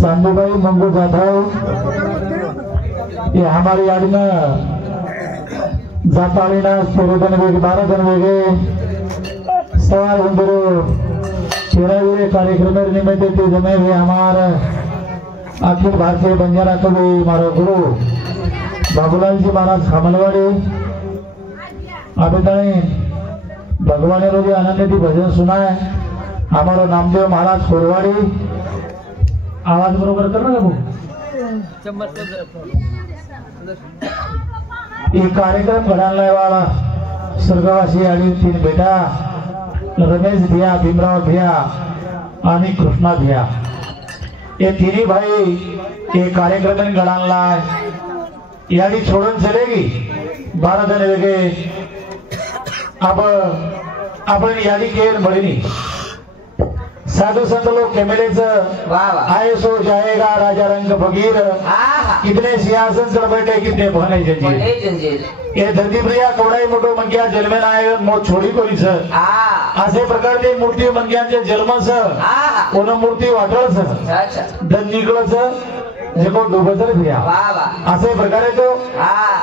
चांदूबाई मंगू जाधव ये हमारी याडी में जापाड़ीना 13 जन वेगे 12 जन वेगे सवार बंदरो 13 कार्यक्रम निमित्त ते जमे हुए हमारे अखिल भारतीय बंजारा कवि मारो गुरु बाबूलाल जी महाराज खामलवाड़ी अभी तक भगवान रोजी आनंद की भजन सुनाए हमारो नामदेव महाराज खोरवाड़ी आवाज बरोबर करना बाबू ये कार्यक्रम घडायला वाला स्वर्गवासी आणि 3 बेटा रमेश भिया भीमराव भिया आणि कृष्णा भिया ये तीनों भाई ये कार्यक्रम घडायला यादी छोड़न चलेगी 12 जन वेगे अब आपण यादी केर बळीनी साधु संत लोग कैमरेच आए सो जाएगा राजा रंग फकीर कितने सिंहासन चढ़ बैठे कितने भने जंजीर ये धरती प्रिया कवडाई मोठो मंग्या जन्मेन आए मोठ छोडी कोलीच असे प्रकारचे मूर्ती मंग्यांचे जन्मस कोण मूर्ती वाटळस धन निकळस जेको डोबजर भिया असे प्रकारे तो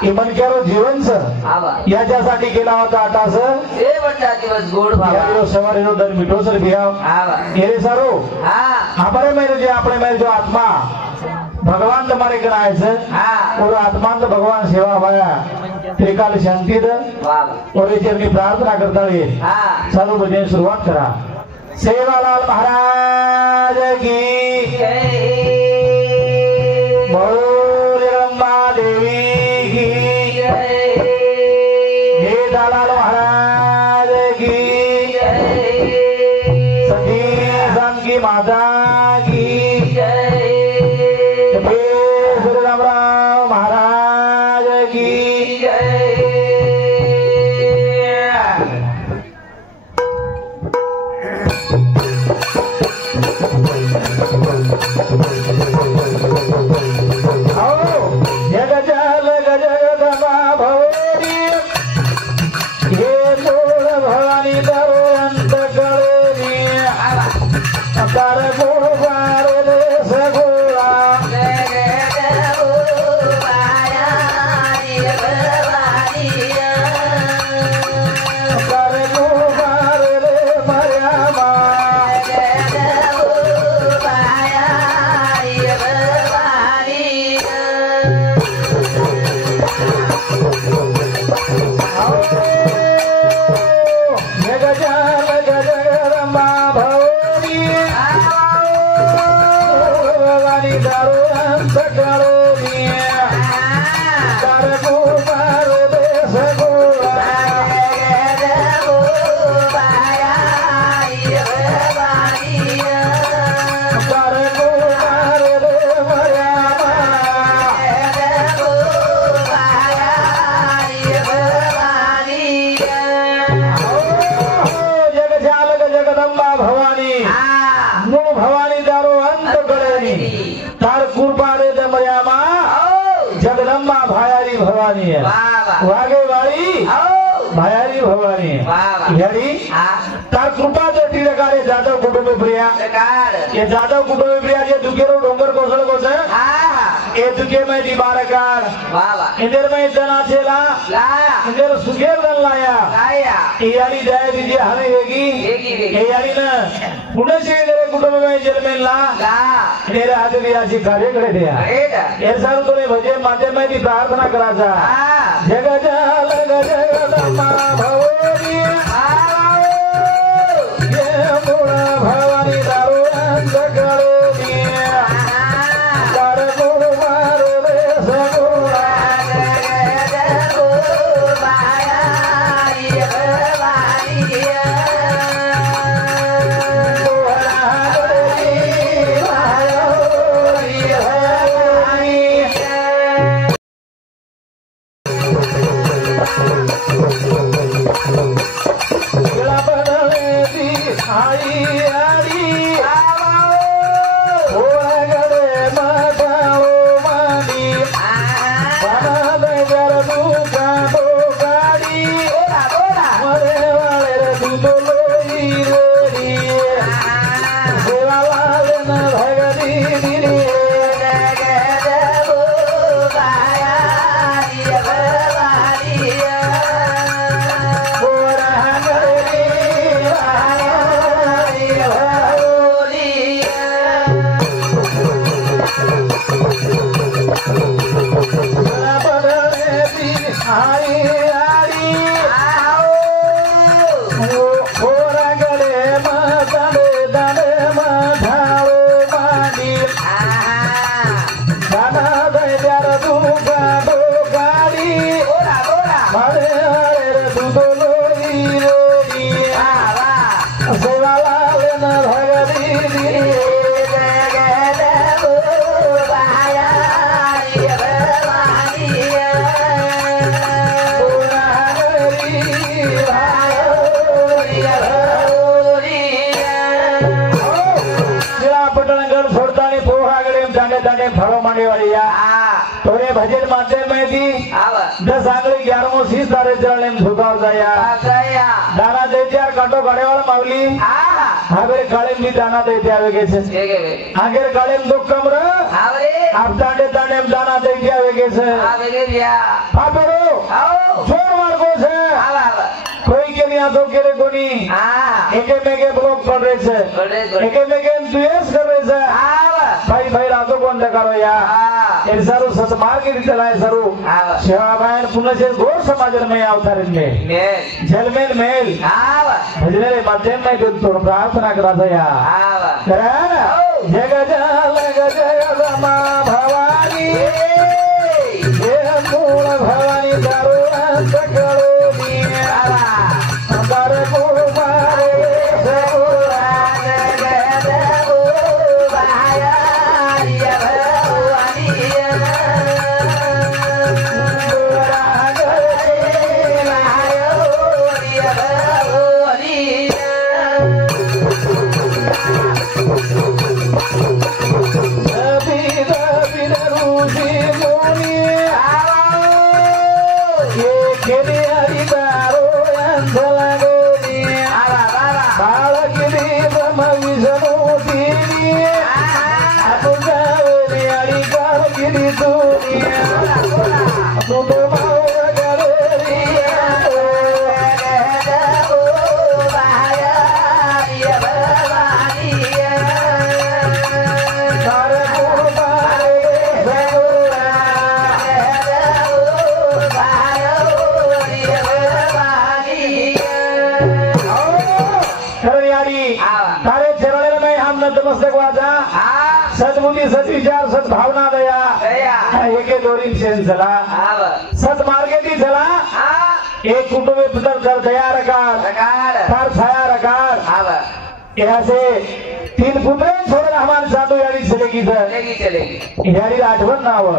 इमनक्यारो जीवनच याच्यासाठी केला होता आता असं ए बंडा दिवस गोड भावा सवारीनो दर मिठो सर भिया ये सारो हमारे में जो अपने में जो आत्मा भगवान तुम्हारे करायचं और आत्मा तो भगवान सेवा भाया त्रिकाल शांति द और ये चरणी प्रार्थना करता है चालू भजन शुरुआत करा सेवालाल महाराज की बोल रंबा देवी की हे दालाल महाराज की सती जानकी माता की रामराव महाराज की वागे वाली भयारी भवानी यारी तार कृपा दृष्टी रकारे जाधव कुटुंब प्रिया ये जाधव कुटुंब प्रिया जे दुखेरो डोंगर कोसळ कोस ये दुखे में दी बारकार इंदर में जना छेला इंदर सुखेर दन लाया ये यारी जाय दीजिए हमें हेगी ये यारी ना पुणे से इंदर कुटुंब में जन्मेन ला इंदर हाथ दिया सी कार्य करे दिया ये सारू तोने भजे माध्यम में दी प्रार्थना कराचा जग जाल जगदम्बा भवानी ये मुड़ा भवानी दारो अंत करो कर गुरु मारो रे सगुणा तोरे भजन माध्यम में थी 10 आंगली 11 शीश तारे चरण में झुकाव जाया दाना देते यार काटो गाड़े वाला मावली आगे गाड़े में दाना देते आवे कैसे आगे गाड़े में दुख कम रहा आप तांडे तांडे में दाना देते आवे कैसे पापड़ो छोड़ मार को से कोई के नहीं आतो के रे कोनी एके मेके ब्लॉक कर रहे से एके मेके द्वेष कर रहे से भाई भाई रातो कोण करो या ये सारू सतमार्ग की रीते लाए सारू सेवाभाई पुनः से घोर समाज में अवतार में झलमेल मेल भजने रे माध्यम में जो तो प्रार्थना करा दया करा जग जग रमा भवानी ये मूल भवानी दारू सकलो अंतर को मारे सच विचार सच भावना दया एके दोरी शेन चला सत मार्गे ती चला एक कुटुंबे पुत्र कर दया रकार कर छाया रकार यहाँ से 3 पुत्र छोड़ हमारे साथ यारी चलेगी यारी आठवन ना हो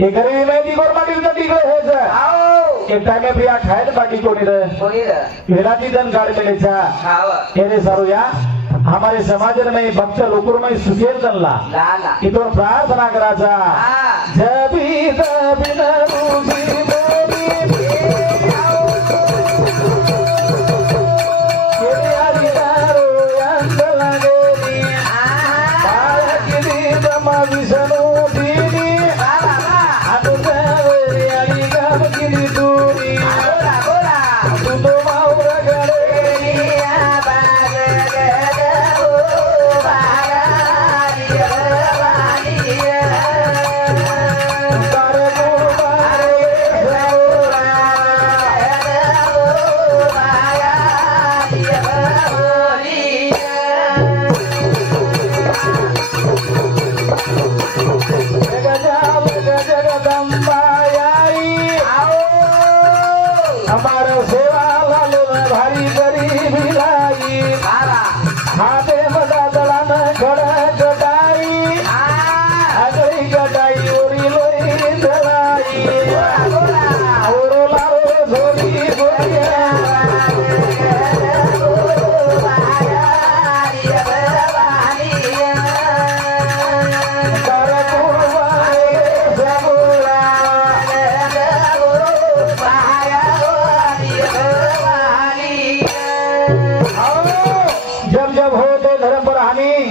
ये गरीबी में दी गोरमाटी उधर दी गए है सर एक टाइम में प्रिया खाए बाकी को नहीं रहे वेलाती धन गाड़ी में ले जा ये सारू या हमारे समाज में भक्त लोकुर में सुखेल तनला इतोर प्रार्थना कराचा जबी तबी नरूसी बोली ये आदि दारो अंदला गोरी बालक दी ब्रह्मा विष्णु दीनी अनुदेव यारी गम की दूरी तुतो माउरा गरे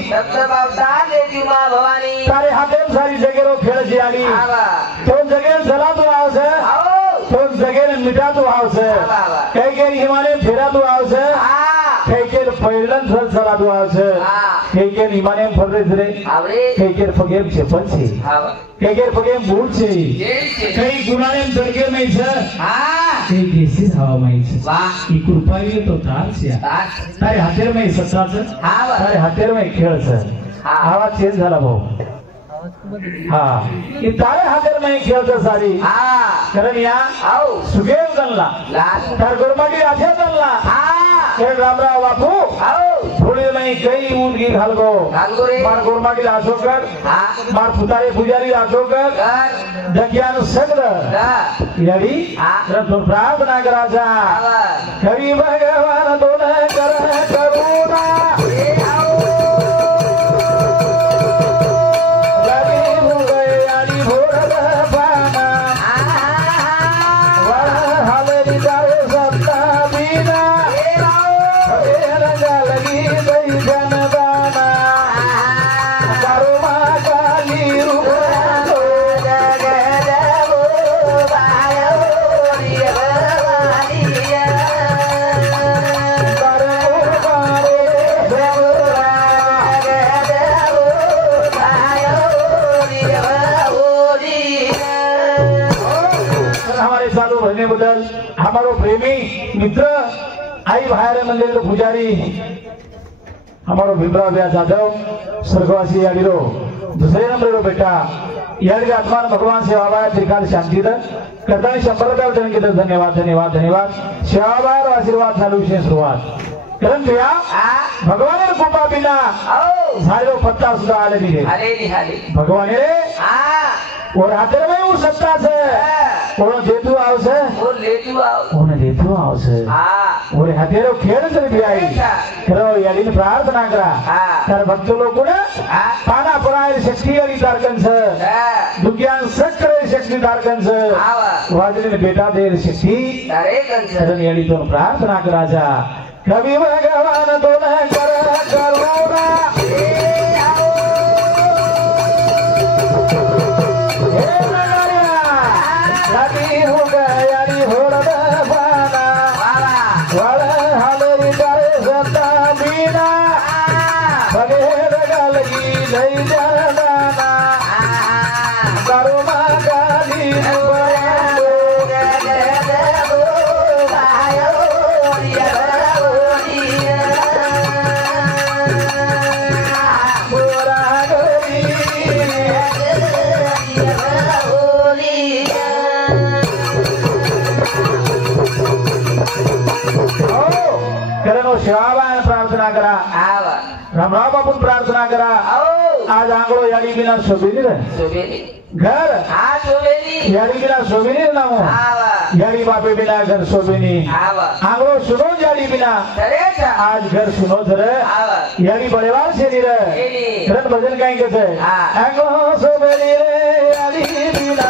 સપ્ત બાવતા લેતી માં ભવાની તારે હાથે સારી જગેરો ખેલ છે આડી આવા તો જગેર ચલાતું આવશે આવો તો જગેર મીઠાતું આવશે કઈ કઈ હિમાલય ફેરાતું આવશે હા કઈ કઈ પહેલન સર ચલાતું આવશે હા કઈ કઈ હિમાલય ફરરે જરે આવડે કઈ કઈ ફગેમ છે પછી આવા કઈ કઈ ફગેમ ભૂલ છે જેલ છે કઈ ગુનાને દરગે નહીં છે હા કઈ કેસી હવામાં છે વાહ ઈ કૃપાએ તો તાર છે તાર તારે હાથેરમાં સત્તા છે આવા તારે હાથેરમાં ખેલ છે હા. આવા ચેન્જ झाला भाऊ હા એ તારે હાથેરમાં ખેલ છે સારી હા कारण या આવો सुगेल दनला લાલ तार गोरमाटी आठे दनला હા हे रामराव बापू આવો थोड़ी नहीं कई ऊन की घालगो ઘાલગો રે मार गोरमाटी आशो कर હા मार पुतारे पुजारी आशो कर ઘર दकियान सगड ઘર यडी હા. रतो प्रार्थना कराचा આવા करी भगवान दोन कर करुणा એ આવો लगी भुगय आणि भोरद पाना वर हालरी जावे सत्ता बिना એ આવો लगी दई जनदाना करुणा काली रूप हमारे साधु रहने बदल हमारो प्रेमी मित्र आई भायर मंदिर पुजारी हमारो भीमराव व्या जाधव स्वर्गवासी याडीरो दुसरे नंबर बेटा याडी आत्मान भगवान सेवाबाई त्रिकाल शांती दर करताना 100 के धन्यवाद धन्यवाद धन्यवाद सेवाबाई आशीर्वाद चालू से शुरुआत कारण भैया હા भगवान कृपा बिना આવો सारे पत्ता सुधा आले नहीं रे હાલે ની હાલે भगवान रे હા और हाथर में वो सत्ता से હા और देतु आवसे ઓ લેતું આવો और देतु आवसे હા और हाथेरो खेळ से भी आई करो याडीने प्रार्थना करा हा तर भक्त लोकोने हा पाना पराय शक्ती आणि तारकन से હા दुग्यान सक्रे शक्ती तारकन से આવા वाजने बेटा देर शक्ती તારે કંસ तर याडी तो प्रार्थना कराचा कवि भगवान तो न कर करुणा हे नगरिया लगी हो गयारी होरद बाना વાવા वळ हालरी जावे सत्ता बिना बगेर गालगी लई जादाना करुणा काली करण शिवाबाई प्रार्थना करा આવા रामराव बापू प्रार्थना करा આવો आज आंगड़ो याडी बिना शोभिनी रे સોબેલી घर હા સોબેલી याडी बिना शोभिनी नामो આવા याडी बापे बिना घर शोभिनी આવા आंगड़ो सुनो याडी बिना તારે કા आज घर सुनो जरे આવા याडी बड़ेवार से नी रे એની रन भजन कहीं के से હા आंगड़ो शोभिनी रे याडी बिना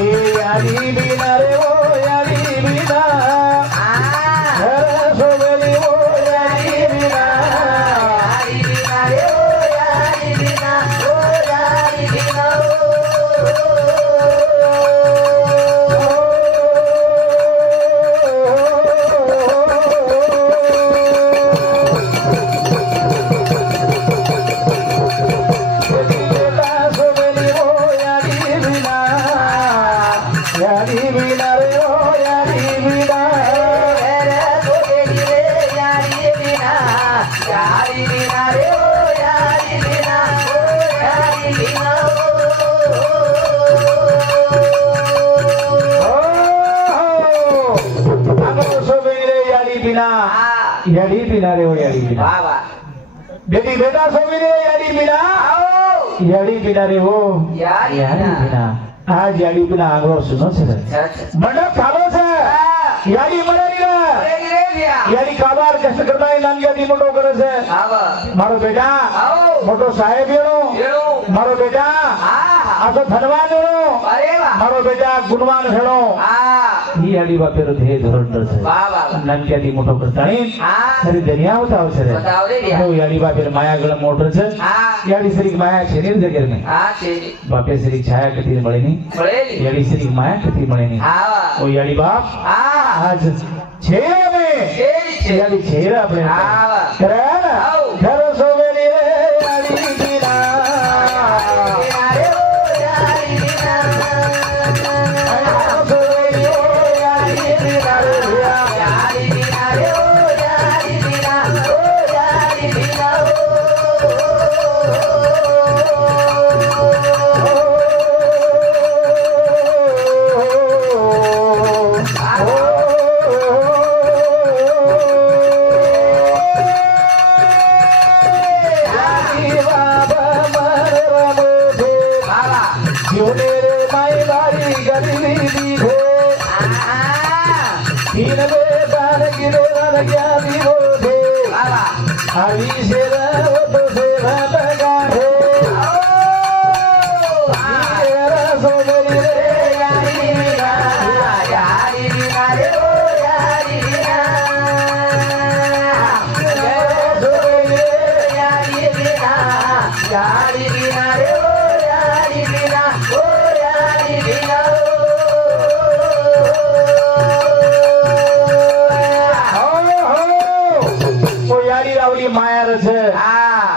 ये याडी बिना रे ओ याडी बिना હા घर शोभिनी ओ याडी बिना યારી બિના રે ઓ યારી બિના ઓ યારી બિના याडी बिना रे ओ याडी बिना વાહ વાહ बेटी बेटा सोमी रे याडी बिना આવો याडी बिना रे हो યારી याडी બિના बिना आज याडी बिना आंगळो सुनो छे સચ मंडप खालो छे હા याडी मरेली रे રેડી રે ભ્યા याडी काबार कष्ट करता है नानगेटी मोटो करे छे આવા मारो बेटा આવો मोटो साहेब येणो એળો मारो बेटा હા હા આ તો ધનવાન હેણો અરે વાહ મારો બેટા ગુણવાન હેણો હા ઈ આડી બાપેરો ધે ધોરણદર છે વાહ વાહ નાનક્યાથી મોટો કરતાણી હા ખરી દનિયા આવતા છે રે બતાવ રે યા ઈ આડી બાપેર માયા ગળ મોટર છે હા ઈ આડી શ્રી માયા છે ને જગર મે હા છે બાપે શ્રી છાયા કતી મળે ની મળેલી ઈ આડી શ્રી માયા કતી મળે ની હા વાહ ઓ ઈ આડી બાપ હા આજ છે અમે છે ઈ આડી છે રે આપણે હા વાહ કરે ને આવ. ઘર સોવેરી રે આડી દીના રે ઓ યારી દીના સોવેરી ઓ આડી દીના રે યારી દીના રે ઓ યારી દીના ઓ યારી દીના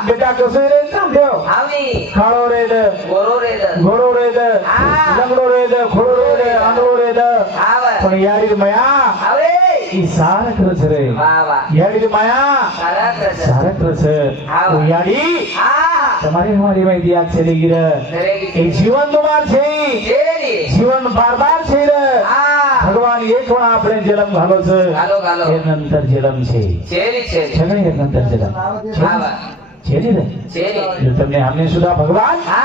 बेटा कसो रे काम देव આવી ખાળો રે દે ગોરો રે દ ઘોડો રે દે લંગડો રે દે ખોડો રે આંધળો રે દે આવે પણ યારી માયા આવે ઈ સારક રસ રે વાહ વાહ યારી માયા સારા કર સારક રસ ઓ યારી હા તમારી હમારી માહિતી યાદ ચલી ગઈ રે એ જીવન તમાર છે કેરી જીવન બાર બાર છે રે હા ભગવાન એક વાર આપણે જન્મ ઘાલો છે ગાલો ગાલો એ નંતર જન્મ છે ચેરી ચેરી છગણી એક નંતર જન્મ હા વાહ છે ને ચેરી જો તમને हमने सुधा भगवान હા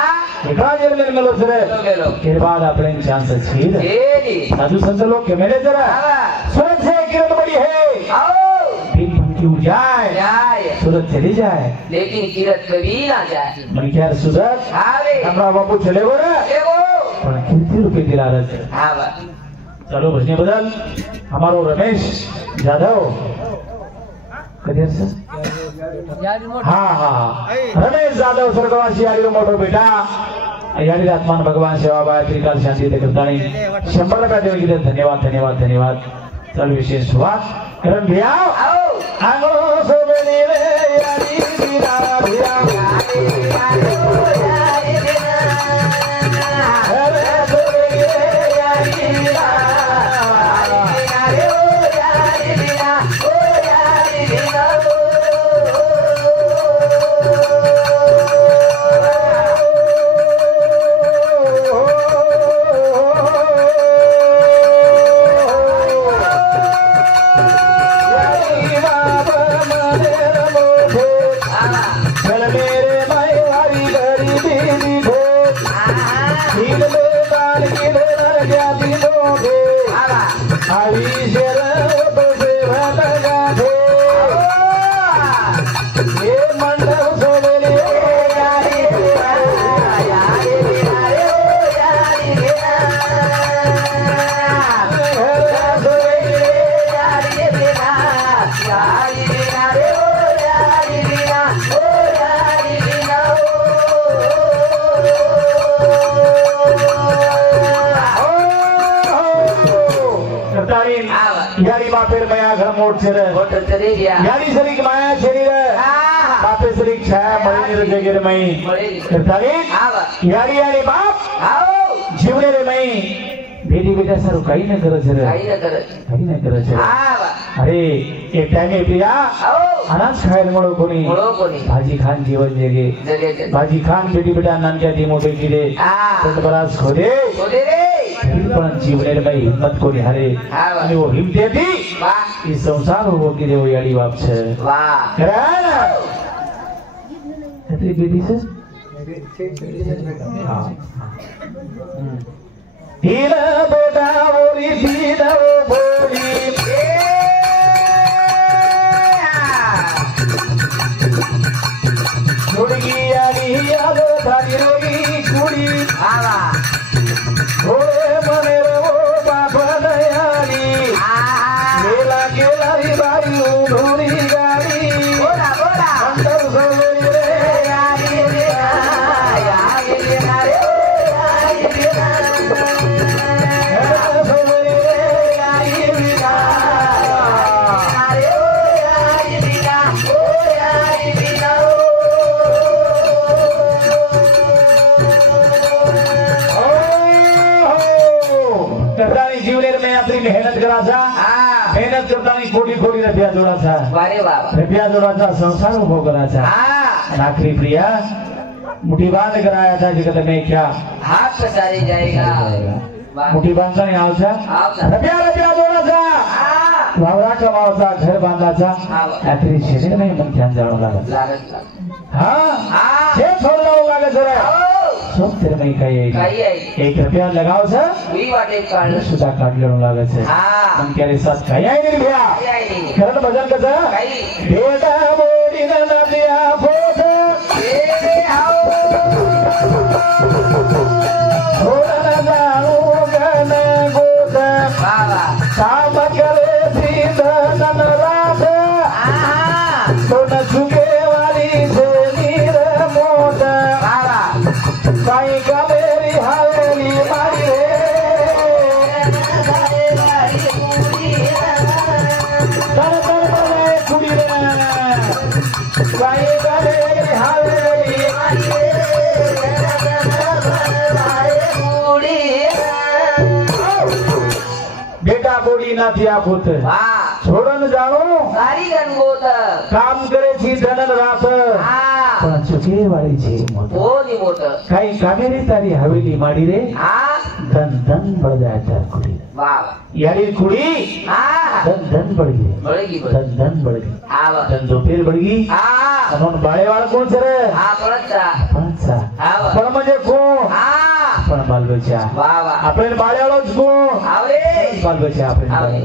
एकड़ा जेल में मिलो सर મેલો के बाद अपने चांस छी रे ચેરી साधु संत लोग के मेरे जरा હા વાહ सूरज से किरण बड़ी है आओ दिन बनती उड़ जाए જાય सूरज चली जाए लेकिन किरत कभी ना जाए मन क्या सूरज આવે हमरा बापू चले गो रे એવો पण कीर्ति रूपी दिला रे હા વાહ चलो भजने बदल हमारो रमेश जाधव कधीर से हाँ हाँ रमेश जाधव स्वर्गवासी यारी मोटो बेटा यारी आत्मान भगवान सेवा बाय त्रिकाल शांति ते करताणी 100 रुपया देव की धन्यवाद धन्यवाद धन्यवाद चल विशेष बात करण भैया आओ आंगो सोबेली रे यारी दीना भैया अरे सोबेली रे यारी दीना यारी बापेर माया घर मोट छे रे મોટર ચડી ગયા यारी शरीक माया छेरी रे હા बापे शरीक छाया मळीने रे जगेर मई મળેલી करताली હા વાહ यारी यारी बाप आओ जीवने रे मई बेटी बेटा सर कई न करे छे रे કઈ ન કરે कई न करे छे હા વાહ अरे एक टाइम ए प्रिया आओ अनाज खायल मळो कोणी મળો કોની भाजी खान जीवन जगे જગે જગે भाजी खान बेटी बेटा नानक्या दी मोटे कीरे હા बराज खोदे બોલે રે पण जीवने रे मई हिम्मत कोणी हारे હા आणि વાહ वो हिम्मतेती વાહ ई संसार हो की रे वो याडी बाप छे વાહ करान कितनी बेटी से हाँ तीन बेटा बोली तीन बोली छुड़गी यारी अब थारी रोगी कुड़ी बाबा थोडे मने रवो बाप दयाली गेला गेला री बाई उधुरी गाडी बोला बोला अंतर सोडली रे यारी बिना यारी बिना रे यारी बिना अंतर सोडली रे यारी बिना अरे ओ यारी बिना ओ यारी बिना करतानी जीवनेर में आपली मेहनत कराचा हा मेहनत करतानी कोटी कोटी रुपया जोडाचा वारे बाबा रुपया जोडाचा संसार उभो कराचा हा आणि आखरी प्रिया मुठी बांध कराया था जगत में क्या हाथ पसारी जाएगा वाह मुठी बांधता नाही आवचा आवचा रुपया रुपया जोडाचा हा वावरा कमावचा घर बांधाचा हा आखरी शरीर नाही मन ध्यान जाणू लागत लागत हा हा हे छोड़ जाऊ लागत जरा हो सब तेरे में काही काही आहे एक रुपया लगाव छ मी वाटे काढलं सुद्धा काढलं लागत છે हा मन क्यारे साथ काही आहे निर्भया काही आहे नाही खरं भजन कसं काही बेटा बोडी नदिया फोट ए हाओ थोडा जाणू गण गोत बाबा काम करे सीधन रात हा सोन चुके वाली से नीर मोट बाबा काही कामेरी हावेली मारी रे तर बरे कुडी रे काही कामेरी हावेली बेटा बोडी नाથી આ પૂત वाह છોડન જાણો सारी गणगोत કામ કરે છે ધનન રાત हा પણ ચુકે વાળી છે મોત हो नि मोठ काही कामेरी तारी हवेली माडी रे हा धन धन बढ़ जाए चार कुड़ी बाबा यारी कुड़ी हा धन धन बढ़ गई बळगी बळ धन धन बढ़ गई हा धन दोपेर बढ़ गई हा म्हणून बाळे वाळ कोण सर हा पळतचा पांचा हा पण म्हणजे कोण हा पण बालबच्चा बाबा आपण बाळे वाळच कोण आवरे बालबच्चा आपण आवरे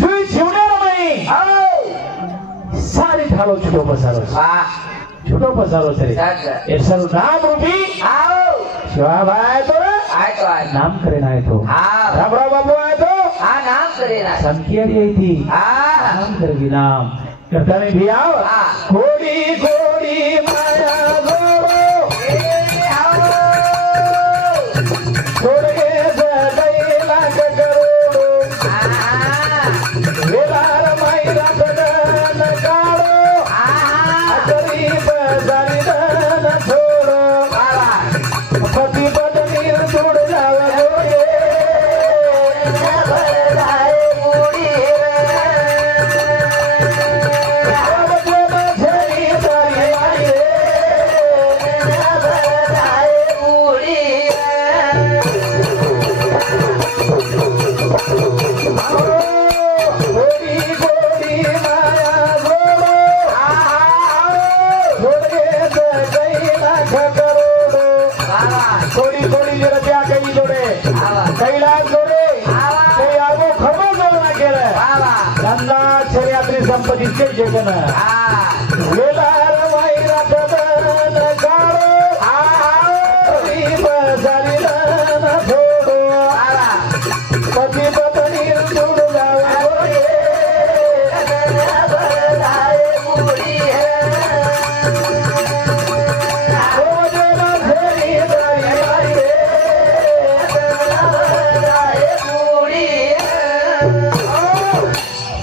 जुई शिवणार नाही आओ सारी ठालो छुटो पसारो वाह छुटो पसारो सरे सर એ સરું નામ રૂપી आओ શિવાભાઈ તો રે आय तो आय નામ કરીને આયો તો हा રામરાવ બાબુ આયો તો हा नाम करे ना સંખ્યારી आई थी हा नाम करगी नाम करताने भी आओ हा कोडी कोडी माया गोरो ए आओ छोड़ के सदै लाख करोड़ो हा वेलार माई रतन काढो हा गरीब दरिद्र छोड़ो बाबा पति पत्नी जोड़ जाव जोड़े भरदाय मुडी भरदाय मुडी गोडी गोडी माया गोरो छोड़े सदै लाख करोड़ो बाबा थोड़ी थोड़ी जरा क्या कही जोड़े आवा कैलाश जोड़े आवा ते आगो खबर जोडला केलं बाबा त्यांना शरीरातली संपत्ती के जगन हा वेलार वाईरात दन काढो गरीब दरिद्र छोडो बाबा पती पत्नी जोड जावे भरदाय मुडी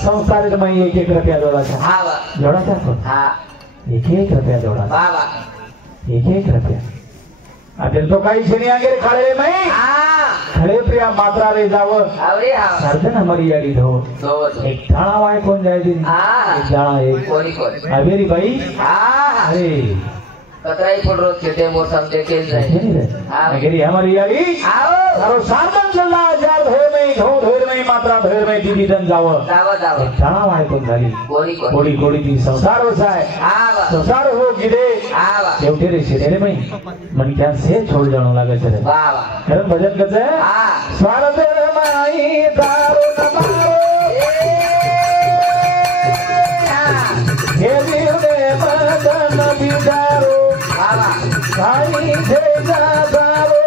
संसारित में एक एक रुपया जोडाचा हा जोडाचा कोण हा एक एक रुपया जोडाचा बाबा एक एक रुपया आता तो काही शनी आगे खाळे नाही हा खळे प्रिया मात्रा रे जावं आवरे हा सार्धन मर्यादी धो सोबत एक दाणा वाय कोण जायची हा एक दाणा एक कोणी कोण अबेरी बाई हा अरे कतराई पण रोज खेते मोर समझे के जाए अगेरी हमारी यारी आओ सारो सार्धन चलला जार धोर में घो धोर में मात्रा धोर में दीदी दन जावं जावा जावा एक दाणा वाय कोण झाली कोणी कोण कोडी कोडी ती संसार वसाय आवा संसार हो गिरे आवा शेवटे रे शेरे में मन क्या से छोड़ जानो लागे छे वावा खरं भजन कसे हा स्वार्थ माई दारू न मारो हे दिले मदन बिचारो वावा काही छे दारू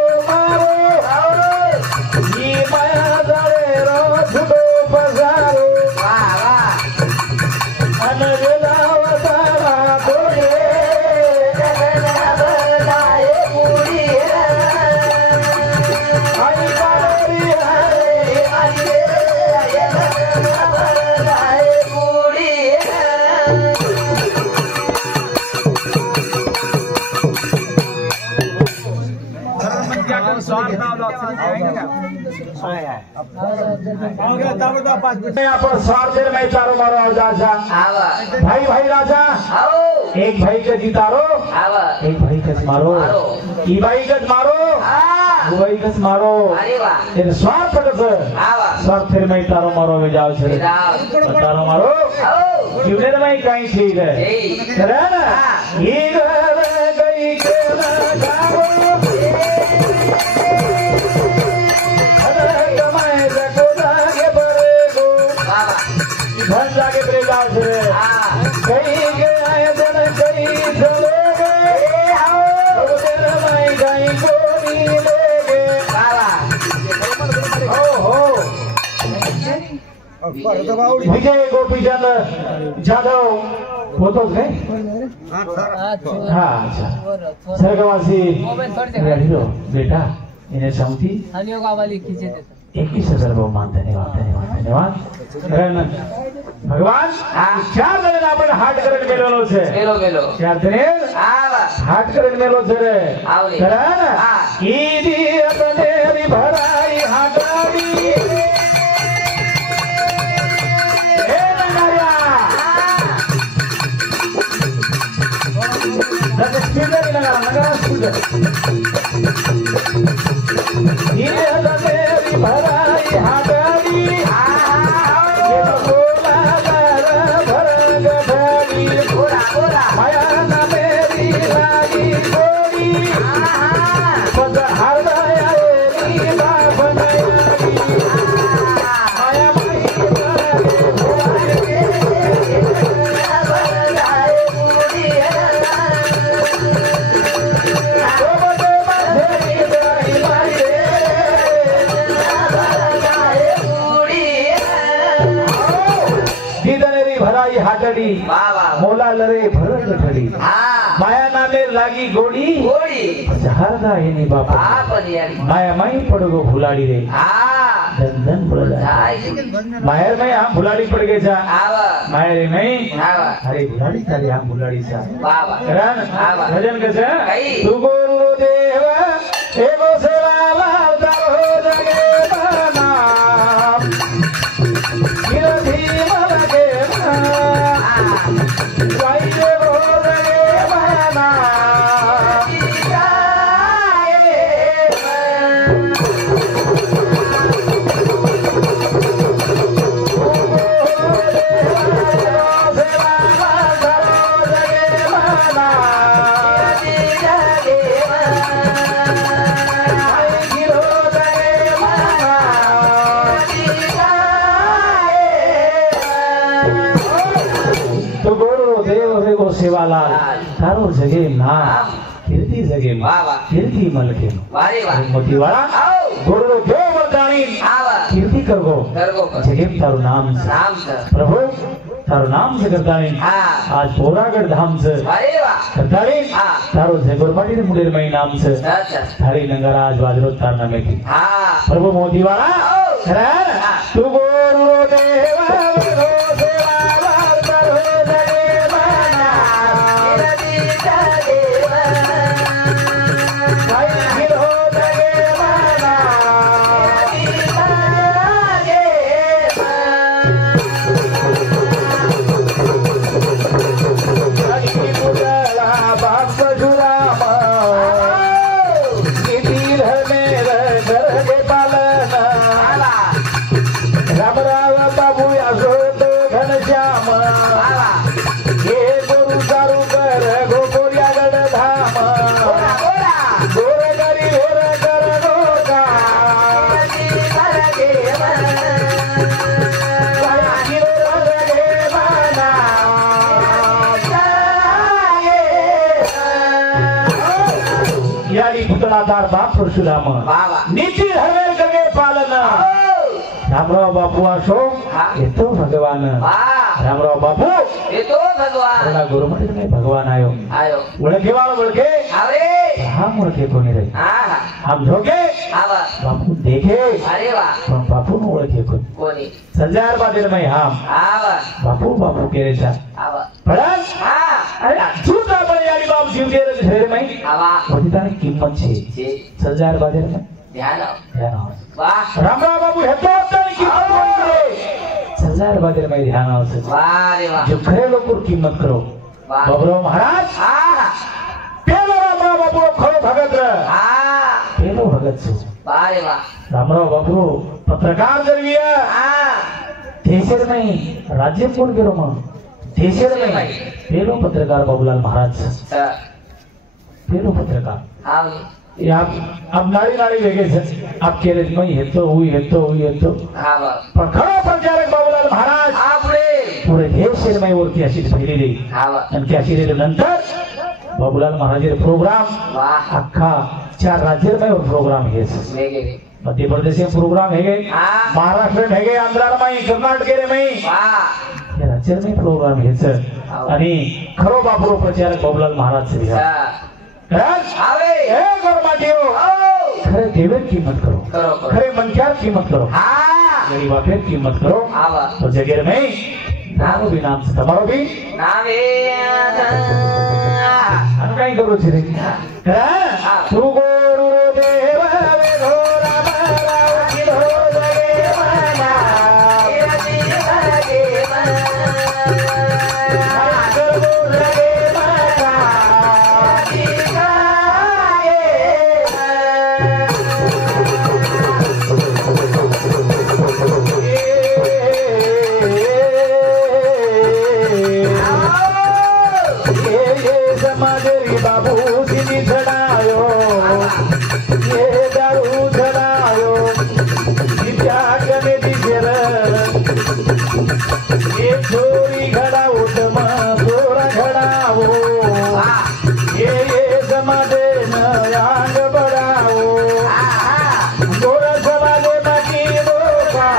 यहाँ पर स्वार्थ में तारो मारो और राजा आवा भाई भाई राजा आओ एक भाई का जितारो आवा एक भाई का मारो ई भाई का मारो आ वो भाई का मारो अरे वाह फिर स्वार्थ कसं आवा स्वार्थ फिर मैं तारो मारो में जाओ छे तारो मारो आओ जीवने में कहीं ठीक है ए है ना ये गई के ना जाओ अरे कमाए को जागे बरेगो बाबा धन जागे बरे जाओ छे आ कहीं के आए जन कहीं चले गए आओ तेरे मैं कहीं को नहीं लेगे बाबा हो विजय गोपीचंद जाधव होतोच काय हा अच्छा सरगवासी रेडियो बेटा इन्हें सांगती 21,000 बहुमान धन्यवाद धन्यवाद धन्यवाद कारण भगवान चार जण आपण हाट करण मेलेलो छे गेलो गेलो चार जण आवा हाट करण मेलो छे रे आवले कारण ईदी अपने भराई हाटाडी ए नगारिया दादा स्पीकर नगारा स्पीकर ईदी अपने भराई हाटाडी ये बोला भर गठाडी बोला बोला माया ना मेरी लागी गोरी पद हरदया नी बाबनाई माया भराई हाटडी बाबा मोला लरे भरत गठडी हा माया नामे लागी गोडी गोडी हरदा हेनी बापा बाप नियारी माया माई पडगो भुलाडी रे हा धन धन पडला जाय मायर में हम भुलाडी पड़ गए जा आवा मायर नहीं आवा अरे भुलाडी तारी हम भुलाडी सा बाबा कारण आवा भजन कसे कई तू गुरु देव एगो सेवा लावतारो जगे बना गिरधी मलगे वाइये हो जगे बना सेवालाल तारो जगे नाम कीर्ति जगे बाबा कीर्ति मलके वारे वाह मोतीवाड़ा आओ गुरु देव मर्दानी आवा कीर्ति करगो करगो जगे तारो नाम से नाम से प्रभु तारो नाम से करतानी हाँ आज पोरागढ़ धाम से अरे वाह करतानी हाँ तारो जगोरमाटी रे मुंडेर मई नाम से अच्छा थारी नंगरा आज बाजरो तार नामे की हाँ प्रभु मोतीवाड़ा आओ करार तू गुरु देव विरो सेवालाल तारो जगे बना बाप परशुराम बाबा नीति धर्मेर करके पालन रामराव बापू आशो ये तो भगवान रामराव बापू ये तो भगवान गुरुमठ में भगवान आयो आयो ओळखे वाला ओळखे अरे हम ओळखे कोणी रे हाँ हम झोके आवा बापू देखे अरे वाह पण बापू न ओळखे कोणी संजार बादेर में हम आवा बापू बापू के रे आवा पडन हाँ अरे झूठ आपण यारी बाप जीव दे रे में आवा होती तारी किंमत छे जी संजार बादेर में ध्यान वाह रामराव बाबू ह्याचं वाटतं किंमत हजार बाजार में ध्यान आवश्यक वाह रे वाह जो खरे लोग कीमत करो वाह बाबूराव महाराज पेलो रामराव बाबू खरो भगत पेलो भगत छो वाह रे वाह रामराव बाबू पत्रकार जरिए देशर में राज्य कोण गेलो मग देशर में पेलो पत्रकार बाबूलाल महाराज पेलो पत्रकार हाँ ये आप नारी नारी वेगे छे आप कह रहे मैं हेतो हुई हाँ पर खरो प्रचारक बाबूलाल महाराज आपले पूरे देश में वरती अशी फैलेली हाँ आणि त्या नंतर बाबूलाल महाराज प्रोग्राम वाह अख्खा 4 राज्य में प्रोग्राम है वेगे मध्य प्रदेश में प्रोग्राम है महाराष्ट्र में है आंध्र में कर्नाटक में वाह या राज्य में प्रोग्राम है आणि खरो बाबूराव प्रचारक बाबूलाल महाराज से आवे ए गोरमाटियो खरे देवर कीमत करो खरे मनक्यार कीमत करो गरीब बापेर कीमत करो तो जगेर में नाम भी नाम से तुम्हारो भी नाम कहीं करो छिरे तू गोरु देव वे घोरा मारा की हो जगे मना छोरी घड़ा उठमा तोरा घड़ाओ ये समाजे नयांग बढ़ाओ तोरा समाजे मकी रोका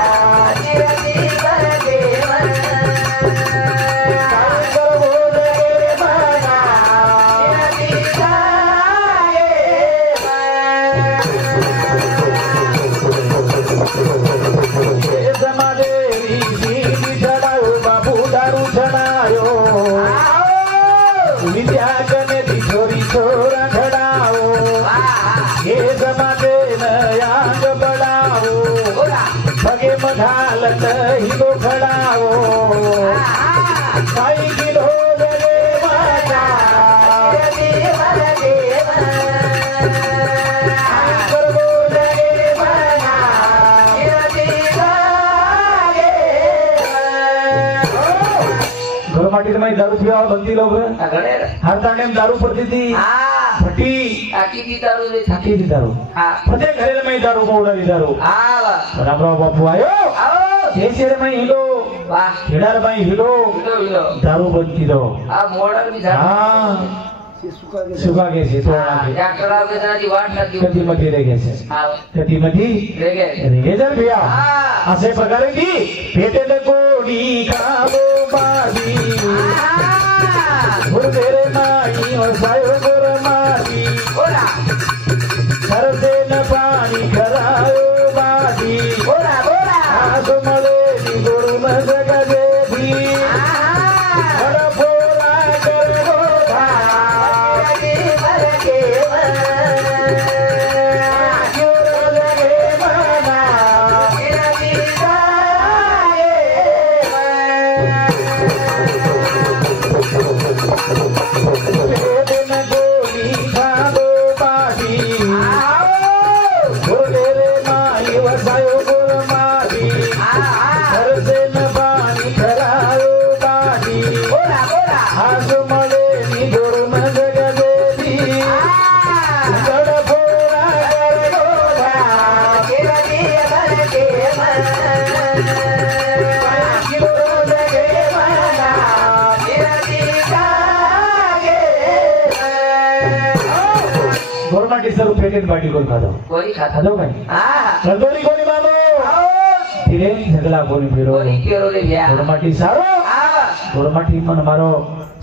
छोरा घड़ाओ ये समाजे नयांग बढ़ाओ भगे मघालत हिलो खड़ाओ साई गिलो लगे माता करबो लगे माना घर माटी में दारू पिया बंदी लोग हर टाइम दारू पड़ती थी फटी थाकी दी दारू प्रत्येक घरे में दारू मोड़ा दारू रामराव बापू आयो देशेर में हिलो खेड़ार में हिलो दारू बनती दो सुका के से तोड़ा के कधी मध्ये रे गेसे कधी मध्ये रे जर भैया असे प्रकारे की पेटे कोडी खाबो बाजी गुरु तेरे माई और सायो गुरु मारी घर से न पानी खरायो बाजी आस मले दी गुरु न जगा देवी बड़ा बोला कर बोधा सर पेटेंट बाटी कोण खातो काय रगोरी कोणी मानो फिरे झगला कोणी फिरो गोरमाटी सारो गोरमाटी मन मारो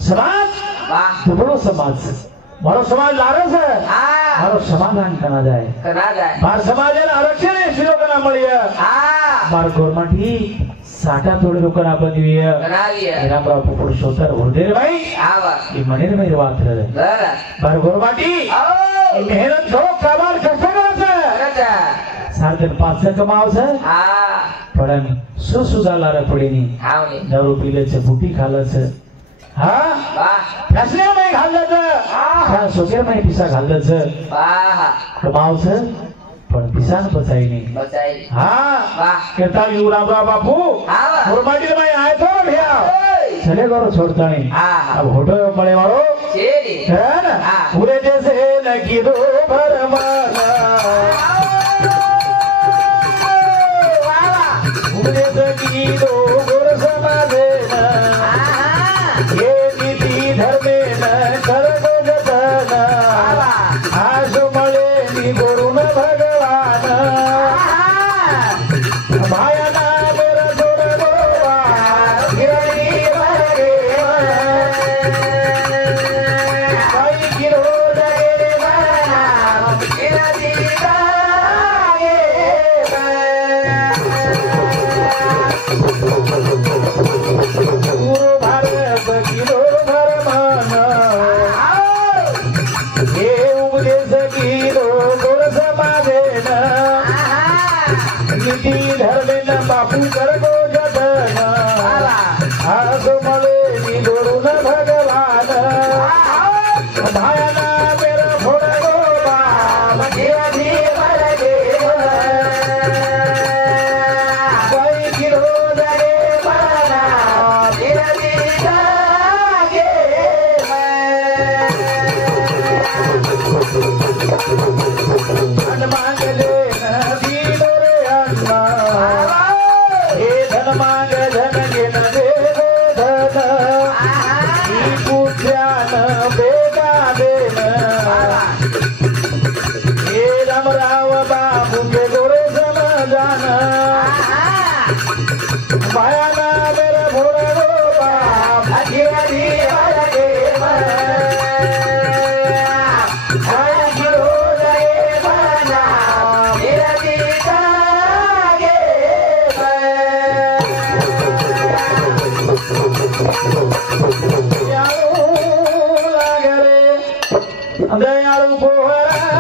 समाज दुबळो समाज मारो समाज लारस मारो समाधान कना जाए मार समाज आरक्षण शिरो कना मळिया मार गोरमाटी साटा थोड़े लोकना बंदी रामराव पुरुषोत्तर हुरदेर भाई ये मनेर में बात रहे बार गोरमाटी मेहनत करो कमाल कष्ट करत ને 5 કમાવશે હા પણ શું સુધાલા રે પડીની આવની દારૂ પી લે છે ભૂકી ખાલે છે હા વાહ ફેસલે માં ખાલે છે હા સોકેર માં પીસા ખાલે છે વાહ કમાવશે પણ પીસા ન બચાઈ નહીં બચાઈ હા વાહ કેતા યુ રામ રામ બાપુ હા મોરમાડી માં આય તો ભૈયા ચલે કરો છોડતા નહીં હા अब होटो મળે વાળો છેડી है ना हाँ। पूरे जैसे लगी दो भरमाना पूरे जगी दो गुर समादेना ये नीति धर्मे न कर दो जतना आस मळे नी गुरु न भगवान माया ना मेरा जोड़ गोवा गिरणी भगे भाई गिरो जगे माना गिरणी भगे गुरु भारत गिरो भरमाना हे उपदेश गिरो गुर समादेना नीति धर्मेन बापू कर गो जतना आस मळे नी गुरु न भगवान भायना मेरा फोड़ गो बाप गिरणी भगे भाई गिरो जगे माना गिरणी भगे धन मांग ले नदी रे अन्ना हे धन मांग धन के न दे दो धन ई पूछ्या न बेटा देन हे राम राव बाबू के गोरे समझान माया ना मेरा भोरा गो बाप गिरणी भगे भाई गिरो जगे माना गिरणी भगे दयालु बोहरा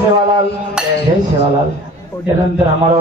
सेवालाल जय सेवालाल निरंतर हमारो